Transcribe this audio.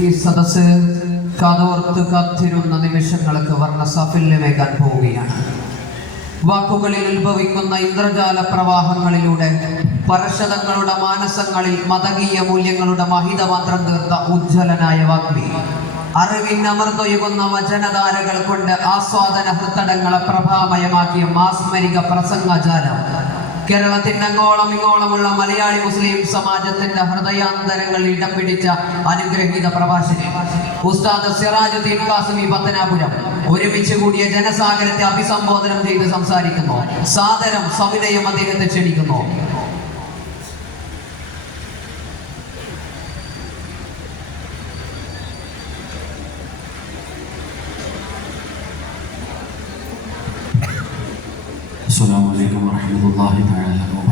ഈ സദസ്സ് കാതോർത്ത് കാത്തിരുന്ന നിമിഷങ്ങൾക്ക് വർണ്ണസാഫല്യമേകാൻ പോവുകയാണ്. വാക്കുകളിൽ ഉത്ഭവിക്കുന്ന ഇന്ദ്രജാല പ്രവാഹങ്ങളിലൂടെ പരശതങ്ങളുടെ മാനസങ്ങളിൽ മതകീയ മൂല്യങ്ങളുടെ മഹിതമന്ത്രം തീർത്ത ഉജ്ജ്വലനായ വാഗ്മി, അറിവിനമർന്നൊഴുകുന്ന വചനധാരകൾ കൊണ്ട് ആസ്വാദന ഹൃത്തടങ്ങളെ പ്രഭാമയമാക്കിയ മാസ്മരിക പ്രസംഗജാലം, കേരളത്തിന്റെ അങ്ങോളം ഇങ്ങോളമുള്ള മലയാളി മുസ്ലിം സമാജത്തിന്റെ ഹൃദയാന്തരങ്ങളിൽ ഇടം പിടിച്ച അനുഗ്രഹീത പ്രഭാഷകൻ ഉസ്താദ് സിറാജുദ്ദീൻ ഖാസിമി പത്തനാപുരം ഒരുമിച്ച് കൂടിയ ജനസാഗരത്തെ അഭിസംബോധനം ചെയ്ത് സംസാരിക്കുന്നു. സാദരം സവിനയം അദ്ദേഹത്തെ ക്ഷണിക്കുന്നു. السلام عليكم ورحمة الله تعالى وبركاته.